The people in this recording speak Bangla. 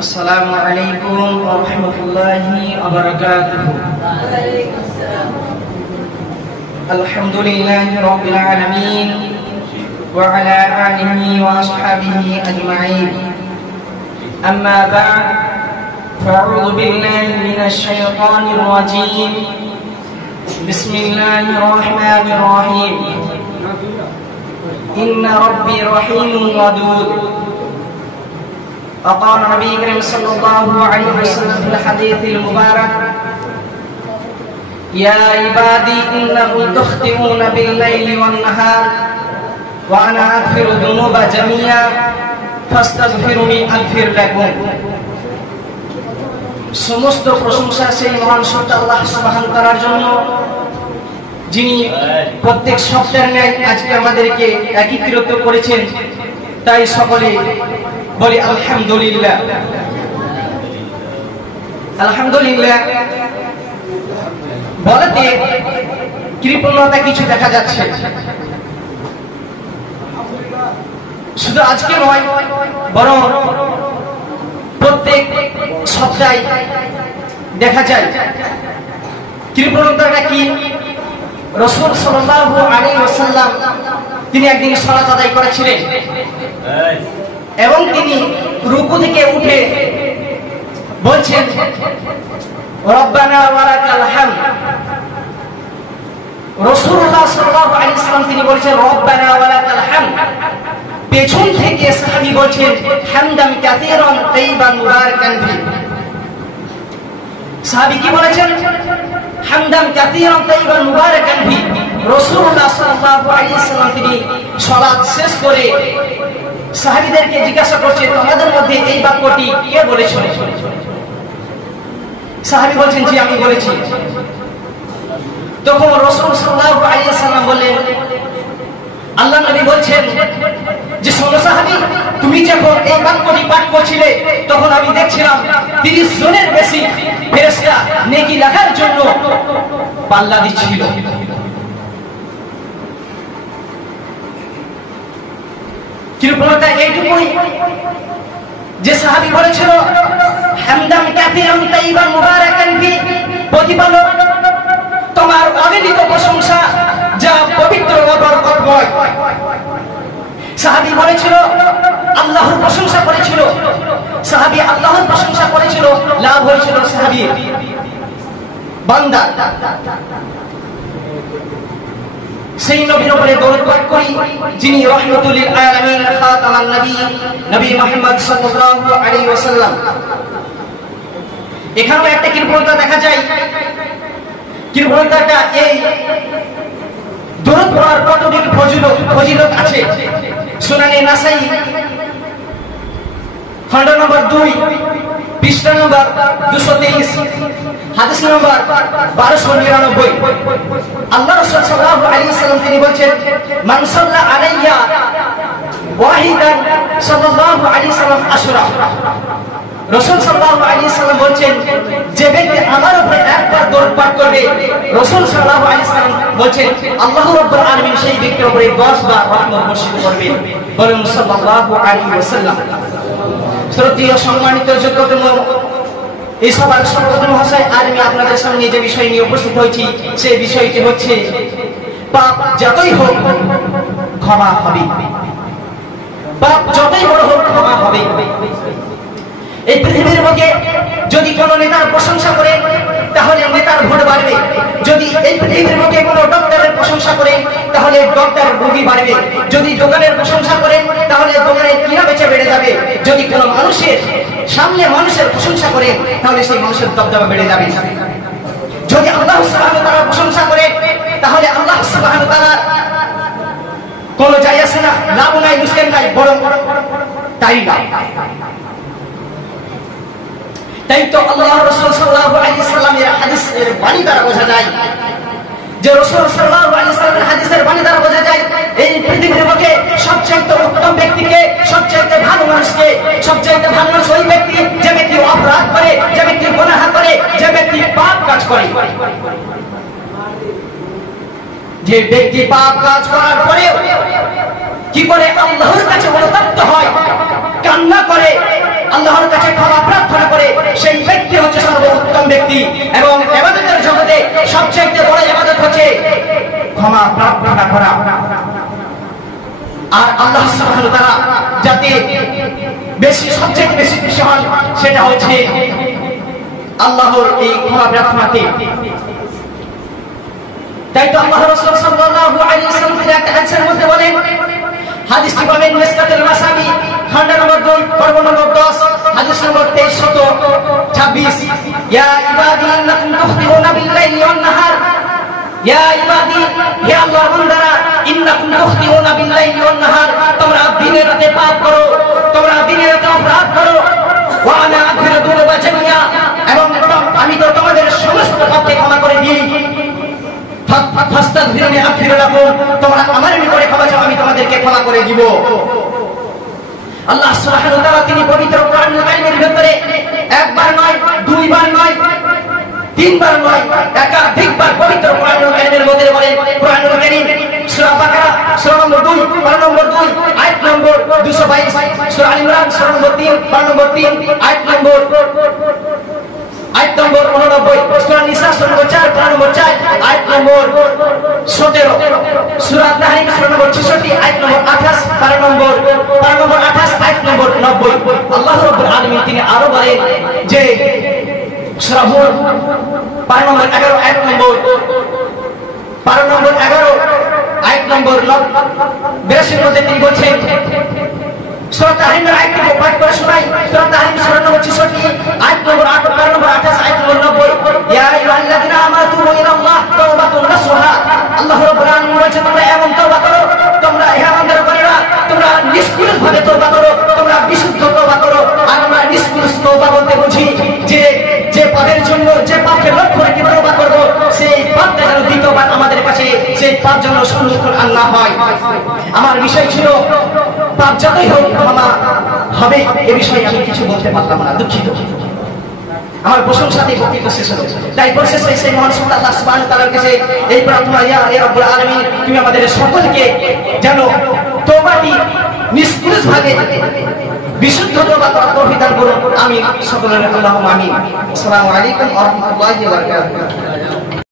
السلام عليكم ورحمة الله وبركاته. الحمد لله رب العالمين وعلى آله وأصحابه أجمعين. أما بعد فأعوذ بالله من الشيطان الرجيم. بسم الله الرحمن الرحيم. إن ربي رحيم ودود. وقال النبي الكريم صلى الله عليه وسلم في الحديث المبارك: يا عبادي إنكم تخطئون بالليل والنهار وأنا أغفر الذنوب جميعا فاستغفروني أغفر لكم. সমস্ত প্রশংসা সেই মহান সত্তা আল্লাহ সুবহানাহু ওয়া তাআলার জন্য, যিনি প্রত্যেক সপ্তাহের ন্যায় আজকে আমাদেরকে একত্রিত করেছেন। তাই সকলে বলি আলহামদুলিল্লাহ। আলহামদুলিল্লাহ বলতে কৃপণতা কিছু দেখা যাচ্ছে, শুধু আজকে নয় বরং প্রত্যেক সপ্তাহে দেখা যায়। কৃপণতাটা কি? রাসূল সাল্লাল্লাহু আলাইহি ওয়াসাল্লাম তিনি একদিন সালাত আদায় করেছিলেন এবং তিনি রুকু থেকে উঠে বলছেন রব্বানা ওয়া লাকাল হামদ। রাসূলুল্লাহ সাল্লাল্লাহু আলাইহি ওয়াসাল্লাম তিনি বলেছেন রব্বানা ওয়া লাকাল হামদ। পেছন থেকে সাহাবী বলছেন হামদান কাসীরান তাইয়িবান মুবারাকান ফি। সাহাবী কি বলেছেন? হামদান কাসীরান তাইয়িবান মুবারাকান ফি। রাসূলুল্লাহ সাল্লাল্লাহু আলাইহি ওয়াসাল্লাম তিনি সালাত শেষ করে সাহাবীদেরকে জিজ্ঞাসা করছে, তোমাদের মধ্যে এই বাক্যটি কে বলেছেন? সাহাবী বলছেন, জি আমি বলেছি। তখন রাসূল সাল্লাল্লাহু আলাইহি ওয়াসাল্লাম বললেন, আল্লাহ নবী বলছেন যে শোনো সাহাবী, তুমি যখন এই বাক্যটি পাঠ করছিলে তখন আমি দেখছিলাম 30 জনের বেশি ফেরেশতা নেকি লেখার জন্য পাল্লা দিচ্ছিল। কৃপণতা এইটুকুই যে সাহাবী বলেছিল হামদান কাসীরান তাইয়িবান মুবারাকান ফি, প্রতিপালক তোমার অগণিত প্রশংসা যা পবিত্র ও বরকতময়। সাহাবী বলেছিল আল্লাহর প্রশংসা করেছিল, সাহাবী আল্লাহর প্রশংসা করেছিল, লাভ হয়েছিল সাহাবী বান্দা। সেই নবীর উপরে দরুদ পাঠ করি যিনি রাহমাতুল লিল আলামিন খাতামান নবী, নবী মুহাম্মদ সাল্লাল্লাহু আলাইহি ওয়াসাল্লাম। এখানেও একটা কৃপণতা দেখা যায়। কৃপণতাটা এই দরুদ পড়ার কতটুকু ফজিলত আছে। সুনানে নাসাই খণ্ড নম্বর 2 পৃষ্ঠা নম্বর 223 হাদিস নম্বর 1299। আল্লাহ রাসূল সাল্লাল্লাহু আলাইহি ওয়াসাল্লাম তিনি বলেন, মান সাল্লা আলাইয়া ওয়াহিদান সাল্লাল্লাহু আলাইহি ওয়াসাল্লাম আশরা। রাসূল সাল্লাল্লাহু আলাইহি ওয়াসাল্লাম বলেন, যে ব্যক্তি আমার উপরে একবার দরুদ পাঠ করবে, রাসূল সাল্লাল্লাহু আলাইহি ওয়াসাল্লাম বলেন আল্লাহ রাব্বুল আলামিন সেই ব্যক্তির উপরে 10 বার রহমত বর্ষিত করবে। বলেন সাল্লাল্লাহু আলাইহি ওয়াসাল্লাম। শ্রদ্ধেয় সম্মানিত যোগ্যতম এই সবার সর্বপ্রথম ভাষায় আজ আমি আপনাদের সামনে যে বিষয় নিয়ে উপস্থিত হয়েছি সেই বিষয়টি হচ্ছে পাপ যতই হোক ক্ষমা হবে। পাপ যতই বড় হোক ক্ষমা হবে। এই পৃথিবীর বুকে যদি কোনো নেতার প্রশংসা করে তাহলে নেতার ভোট বাড়বে। যদি এই পৃথিবীর বুকে কোনো ডক্টরের প্রশংসা করে তাহলে ডক্টরের রোগী বাড়বে। যদি দোকানের প্রশংসা করে তাহলে দোকানের কিনা বেচা বেড়ে যাবে। যদি কোনো মানুষের সামনে মানুষের প্রশংসা করে তাহলে সেই মানুষের দবদবা বেড়ে যাবে। যদি আল্লাহ সুবহানাহু ওয়া তাআলা প্রশংসা করে তাহলে আল্লাহ সুবহানাহু ওয়া তাআলা কোনো যায় আসে না, লাভ নাই, মুশকিল নাই, বড় তাই না। তাই তো আল্লাহ রাসূল সাল্লাল্লাহু আলাইহি ওয়াসাল্লামের হাদিসের বাণী দ্বারা বোঝা যায় যে রাসূল সাল্লাল্লাহু আলাইহি ওয়াসাল্লামের হাদিসের বাণী দ্বারা বোঝা যায় এই পৃথিবীর বুকে সবচেয়ে উত্তম ব্যক্তিকে, সবচেয়ে ভালো মানুষকে, সবচেয়ে ভালো মানুষ ওই ব্যক্তি যে ব্যক্তি অপরাধ করে, যে ব্যক্তি গুনাহ করে, যে ব্যক্তি পাপ কাজ করে। যে ব্যক্তি পাপ কাজ করার পরেও কি করে আল্লাহর কাছে অনুতপ্ত হয়, কান্না করে, আল্লাহর কাছে ক্ষমা সবচেয়ে বড় ইবাদত হচ্ছে ক্ষমা প্রার্থনা করা। আর আল্লাহ সুবহানাহু ওয়া তাআলা যাতে সবচেয়ে বেশি খুশি হন সেটা হচ্ছে আল্লাহর এই ক্ষমা প্রার্থনাতে। তাই তো আল্লাহ রাসূল সাল্লাল্লাহু আলাইহি ওয়াসাল্লাম একটা হাদিসের মধ্যে বলেন, হাদিসটি পাবেন মিসকাতুল মাসাবি খণ্ড নম্বর 2 পর্ব নম্বর 10 হাদিস নম্বর 2326, ইয়া ইবাদি ইন্নাকুম তুখতিউনা বিল-লাইলি ওয়ান-নাহার, ইয়া ইবাদি হে আল্লাহর বান্দারা ইন্নাকুম তুখতিউনা বিল-লাইলি ওয়ান-নাহার, তোমরা দিনে রাতে পাপ করো, তোমরা দিনে রাতে অপরাধ করো, ওয়া আনা আগফিরু যুনুবা জামিআ, এবং আমি তো তোমাদের সমস্ত পাপকে ক্ষমা করে দিই। ফাস্তাগফিরুনি আগফির লাকুম, তোমরা আমার নিকটে ক্ষমা চাও, আমি তোমাদেরকে ক্ষমা করে দিব। আল্লাহ সুবহানাহু ওয়া তাআলা তিনি পবিত্র কোরআনুল কারীমের ভিতরে একবার নয়, দুইবার নয়, তিনবার নয়, একাধিকবার পবিত্র কোরআনুল কারীমের মধ্যে বলেন, কোরআনুল কারীম সূরা বাকারা সূরা নম্বর 2 পারা নম্বর 2 আয়াত নম্বর 222, সূরা আল ইমরান সূরা নম্বর 3 পারা নম্বর 3 আয়াত নম্বর 89, সূরা নিসা সূরা নম্বর 4 পারা নম্বর 4 আয়াত নম্বর 17, সূরা তাহরিম সূরা নম্বর 66 আয়াত নম্বর 28 পারা নম্বর 28 আয়াত নম্বর 90। আল্লাহ রাব্বুল আলামিন তিনি আরো বলেন যে সূরা হুদ পারা নম্বর 11 আয়াত নম্বর 11 আয়াত নম্বর 82 মধ্যে তিনি বলেন, সূরা তাহরিমের আয়াতটি পাঠ করে শোনাই, সূরা তাহরিম সূরা নম্বর 66 আয়াত নম্বর 8 পারা নম্বর 28 আয়াত নম্বর 90, ইয়া আইয়ুহাল্লাযিনা আমানু তুবু ইলাল্লাহি তাওবাতান নাসুহা, আল্লাহ রাব্বুল আলামিন বলেছেন তোমরা এমন তওবা করো, তোমরা ইমানদার করিরা তোমরা নিষ্কলুষভাবে তওবা করো, তোমরা বিশুদ্ধ তওবা করো। আর আমরা নিষ্কলুষ তওবা বলতে বুঝি যে পাপের জন্য যে পাপকে লক্ষ্য রেখে তওবা করব, সেই পাপটা যেন দ্বিতীয়বার আমাদের কাছে সেই পাপ যেন সংরক্ষণ আল্লাহ হয়। আমার বিষয় ছিল পাপ যতই হোক ক্ষমা হবে, এ বিষয়ে আমি কিছু বলতে পারলাম না, দুঃখিত। আমার প্রশংসাতেই বক্তব্য শেষ হলো। তাই পরিশেষে সেই মহান সুবহান আল্লাহ সুবহানাহু ওয়া তাআলার কাছে এই প্রার্থনা, ইয়া রাব্বুল আলামিন তুমি আমাদের সকলকে যেন তওবাটি নিষ্কলুষভাবে বিশুদ্ধ তওবা করার তৌফিক দান করুন। আমিন। সকলের আল্লাহুম্মা আমিন। আসসালামু আলাইকুম ওয়া রাহমাতুল্লাহি ওয়া বারাকাতুহু।